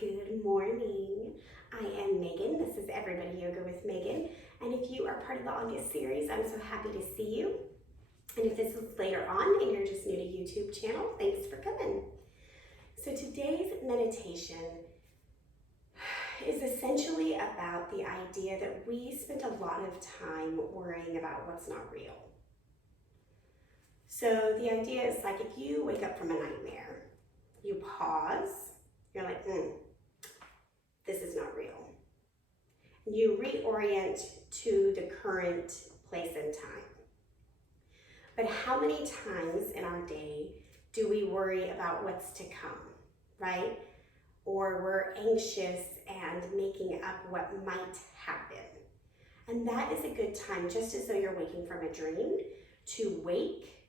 Good morning. I am Megan. This is Everybody Yoga with Megan. And if you are part of the August series, I'm so happy to see you. And if this is later on and you're just new to YouTube channel, thanks for coming. So today's meditation is essentially about the idea that we spend a lot of time worrying about what's not real. So the idea is like if you wake up from a nightmare, you pause, you're like, this is not real. You reorient to the current place and time. But how many times in our day do we worry about what's to come, right? Or we're anxious and making up what might happen. And that is a good time, just as though you're waking from a dream, to wake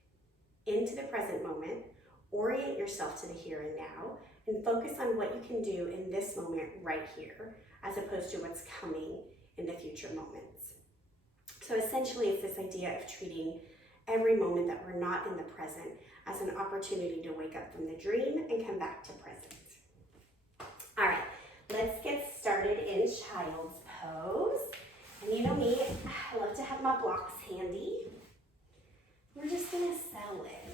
into the present moment, orient yourself to the here and now, and focus on what you can do in this moment right here, as opposed to what's coming in the future moments. So essentially, it's this idea of treating every moment that we're not in the present as an opportunity to wake up from the dream and come back to present. All right, let's get started in child's pose. And you know me, I love to have my blocks handy. We're just gonna settle in.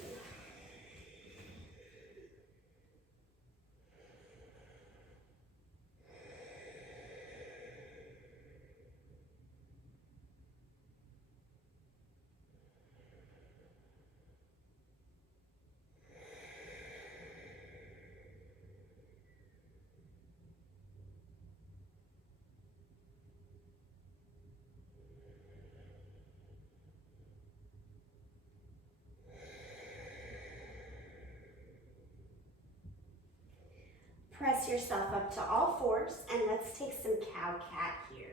Press yourself up to all fours and let's take some cow-cat here.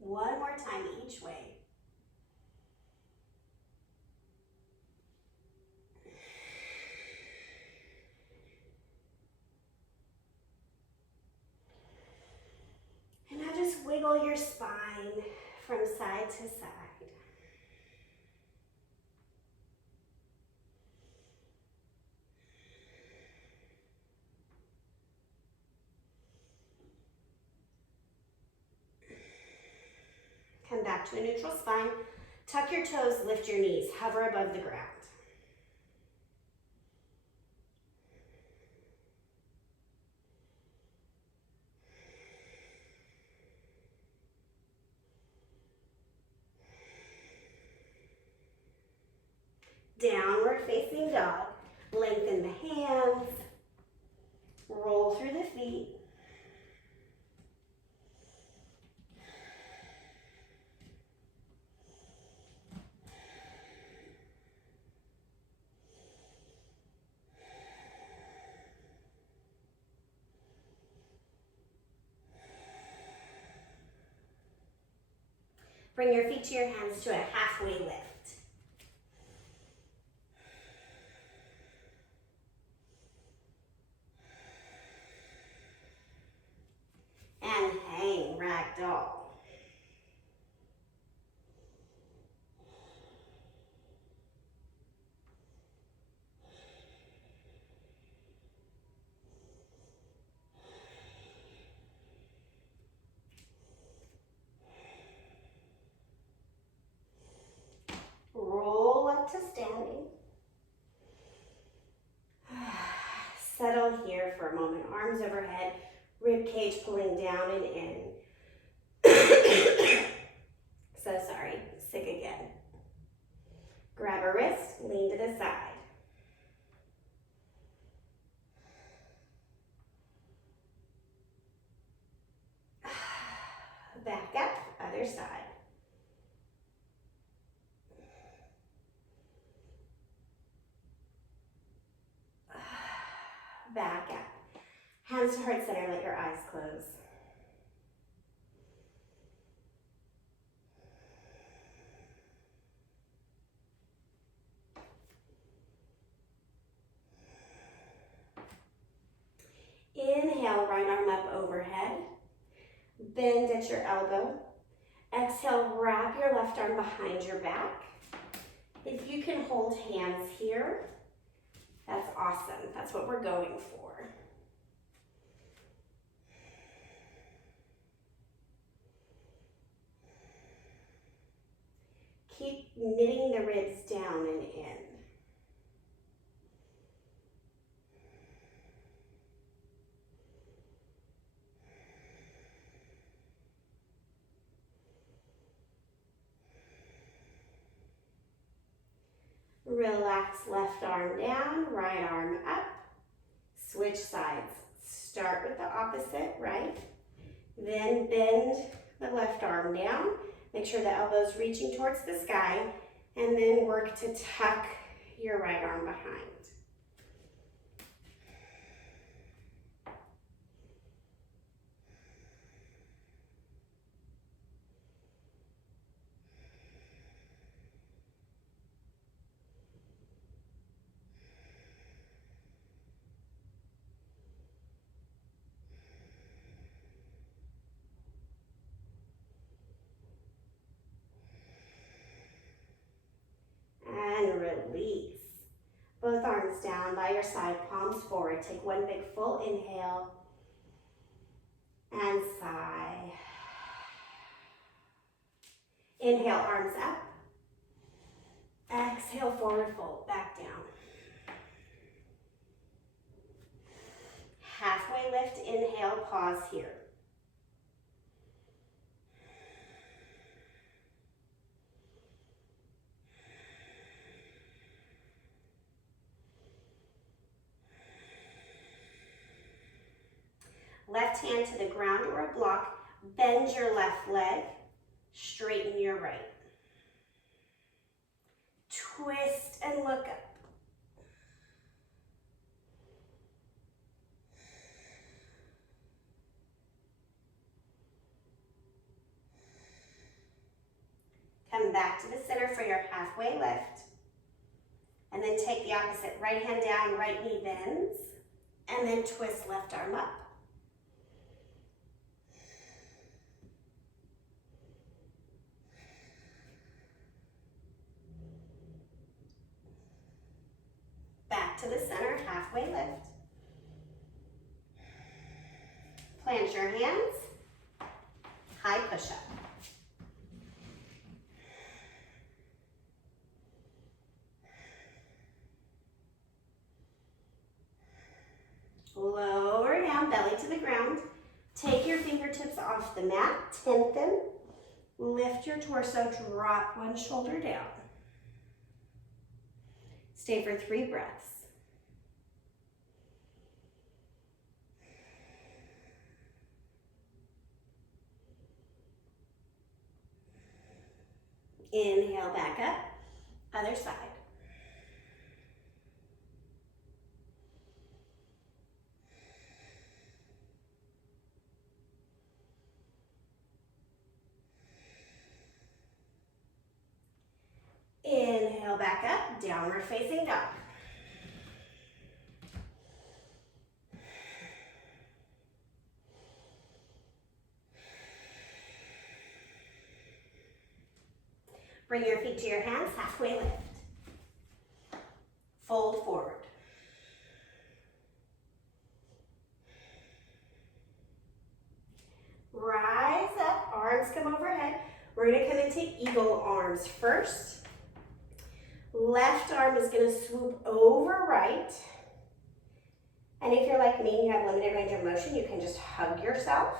One more time each way. And now just wiggle your spine from side to side. Come back to a neutral spine. Tuck your toes, lift your knees, hover above the ground. Downward facing dog. Lengthen the hands. Roll through the feet. Bring your feet to your hands to a halfway lift. And hang ragdoll. Roll up to standing. Settle here for a moment. Arms overhead, rib cage pulling down and in. So sorry, sick again. Grab a wrist, lean to the side. Back up, other side. Back up. Hands to heart center, let your eyes close. Inhale, right arm up overhead. Bend at your elbow. Exhale, wrap your left arm behind your back. If you can hold hands here, that's awesome. That's what we're going for. Keep knitting the ribs down and in. Relax left arm down, right arm up. Switch sides. Start with the opposite, right? Then bend the left arm down. Make sure the elbow's reaching towards the sky, and then work to tuck your right arm behind. And release. Both arms down by your side, palms forward. Take one big full inhale and sigh. Inhale, arms up. Exhale, forward fold, back down. Halfway lift, inhale, pause here. Left hand to the ground or a block. Bend your left leg. Straighten your right. Twist and look up. Come back to the center for your halfway lift. And then take the opposite. Right hand down, right knee bends. And then twist left arm up. Back to the center, halfway lift. Plant your hands, high push-up. Lower down, belly to the ground. Take your fingertips off the mat, tent them. Lift your torso, drop one shoulder down. Stay for 3 breaths. Inhale back up, other side. Inhale back up, downward facing dog. Bring your feet to your hands, halfway lift. Fold forward. Rise up, arms come overhead. We're gonna come into eagle arms first. Left arm is gonna swoop over right. And if you're like me and you have limited range of motion, you can just hug yourself.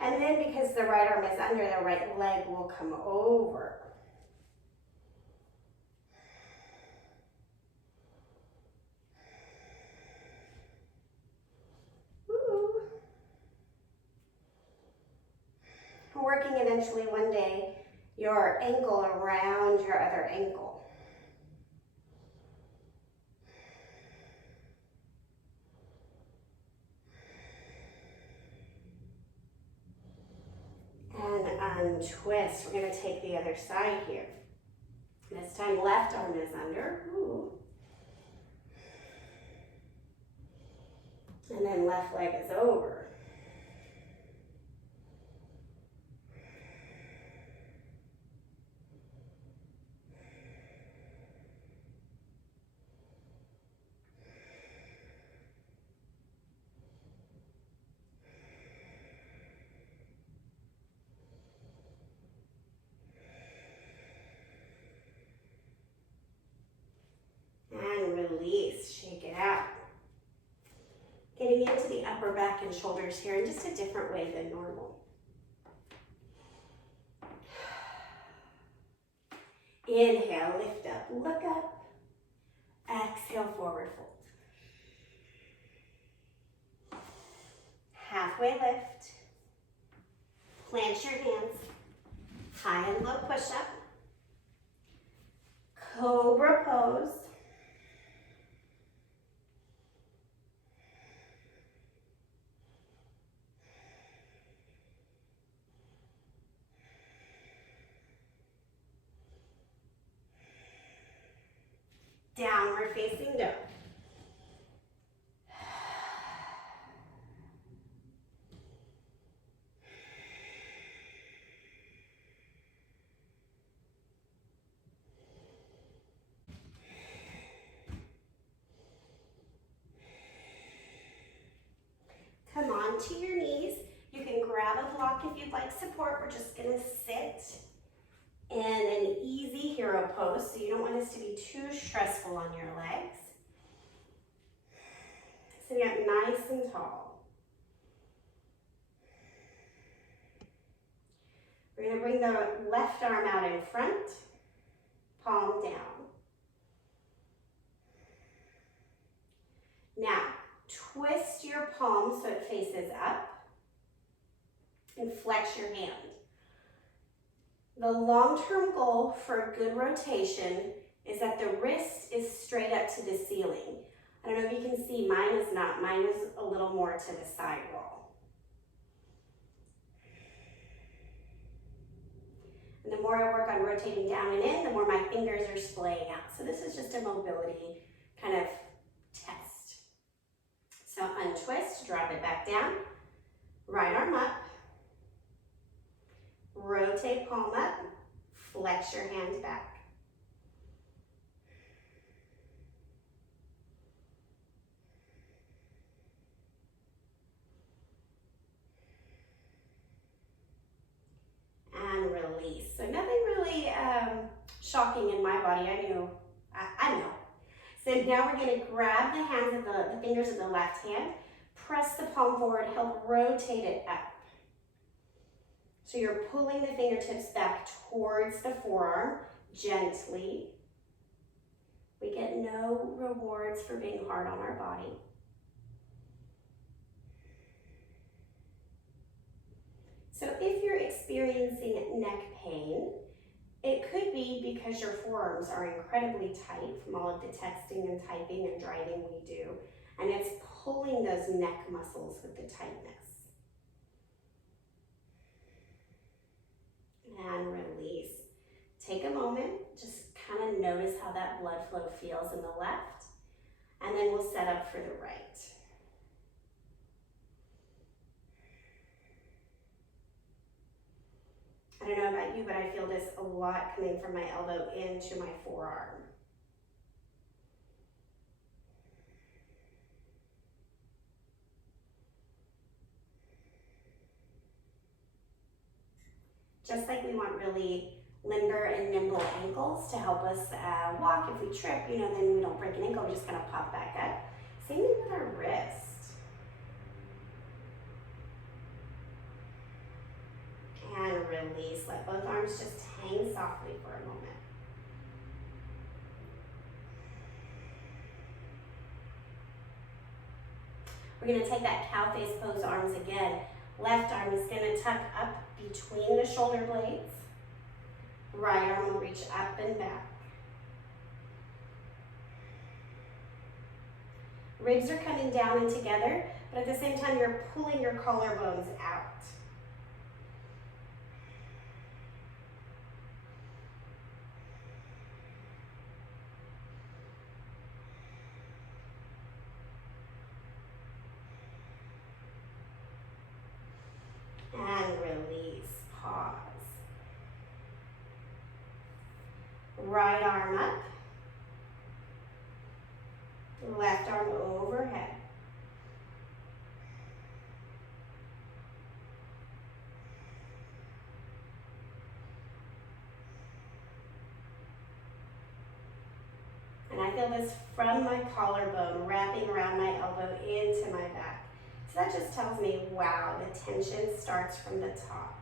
And then because the right arm is under, the right leg will come over. Ooh. Working eventually one day your ankle around your other ankle. And untwist. We're going to take the other side here. This time left arm is under. Ooh. And then left leg is over. And release, shake it out. Getting into the upper back and shoulders here in just a different way than normal. Inhale, lift up, look up. Exhale, forward fold. Halfway lift. Plant your hands. High and low push up. Cobra pose. Downward facing dog. Come on to your knees. You can grab a block if you'd like support. We're just gonna sit in an easy hero pose, so you don't want this to be too stressful on your legs. Sitting up nice and tall. We're going to bring the left arm out in front, palm down. Now, twist your palm so it faces up and flex your hand. The long-term goal for a good rotation is that the wrist is straight up to the ceiling. I don't know if you can see, mine is not. Mine is a little more to the side wall. And the more I work on rotating down and in, the more my fingers are splaying out. So this is just a mobility kind of test. So untwist, drop it back down, right arm up, rotate palm up, flex your hand back. And release. So nothing really shocking in my body. I know. So now we're going to grab the hands of the fingers of the left hand, press the palm forward, help rotate it up. So you're pulling the fingertips back towards the forearm gently. We get no rewards for being hard on our body. So if you're experiencing neck pain, it could be because your forearms are incredibly tight from all of the texting and typing and driving we do, and it's pulling those neck muscles with the tightness. And release. Take a moment, just kind of notice how that blood flow feels in the left, and then we'll set up for the right. I don't know about you, but I feel this a lot coming from my elbow into my forearm. Just like we want really limber and nimble ankles to help us walk. If we trip, then we don't break an ankle, we just kind of pop back up. Same thing with our wrist. And release. Let both arms just hang softly for a moment. We're going to take that cow face pose arms again. Left arm is going to tuck up between the shoulder blades. Right arm will reach up and back. Ribs are coming down and together, but at the same time you're pulling your collarbones out. Right arm up. Left arm overhead. And I feel this from my collarbone wrapping around my elbow into my back. So that just tells me, wow, the tension starts from the top.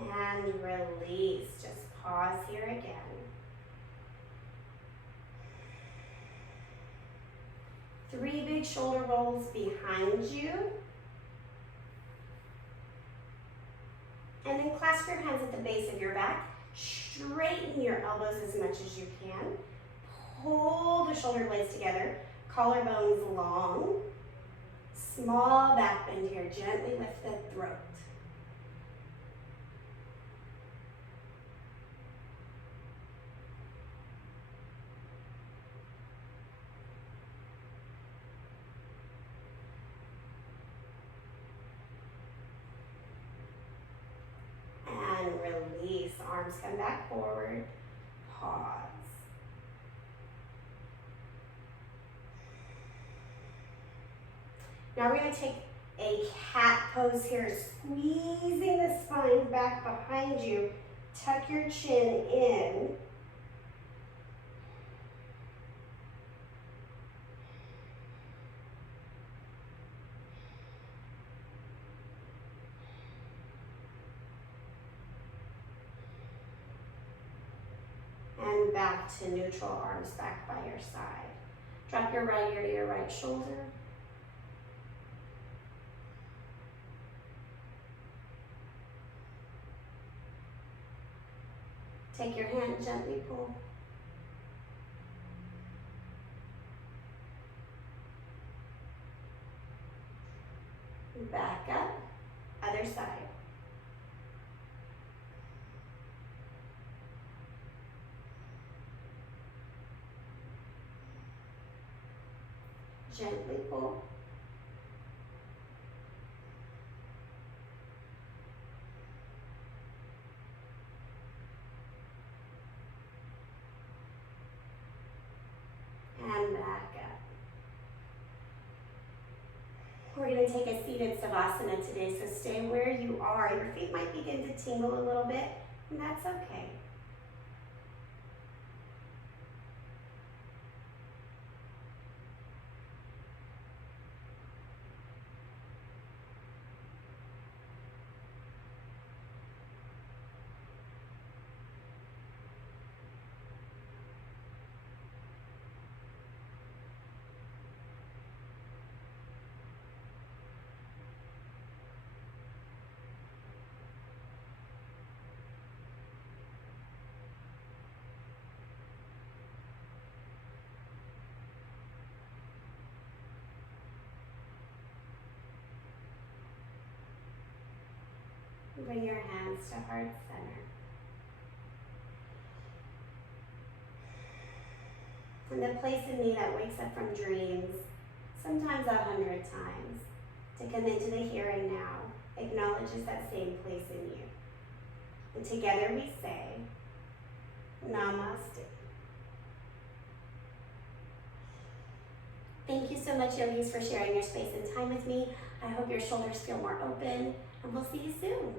And release, just pause here again. Three big shoulder rolls behind you. And then clasp your hands at the base of your back. Straighten your elbows as much as you can. Pull the shoulder blades together. Collarbones long. Small back bend here. Gently lift the throat. And release. Arms come back forward. Pause. Now we're going to take a cat pose here, squeezing the spine back behind you. Tuck your chin in. And back to neutral, arms back by your side. Drop your right ear to your right shoulder. Take your hand, gently pull. Back up, other side. Gently pull. And back up. We're going to take a seated savasana today, so stay where you are. Your feet might begin to tingle a little bit, and that's okay. Bring your hands to heart center. And the place in me that wakes up from dreams, sometimes 100 times, to come into the here and now, acknowledges that same place in you. And together we say, Namaste. Thank you so much, yogis, for sharing your space and time with me. I hope your shoulders feel more open, and we'll see you soon.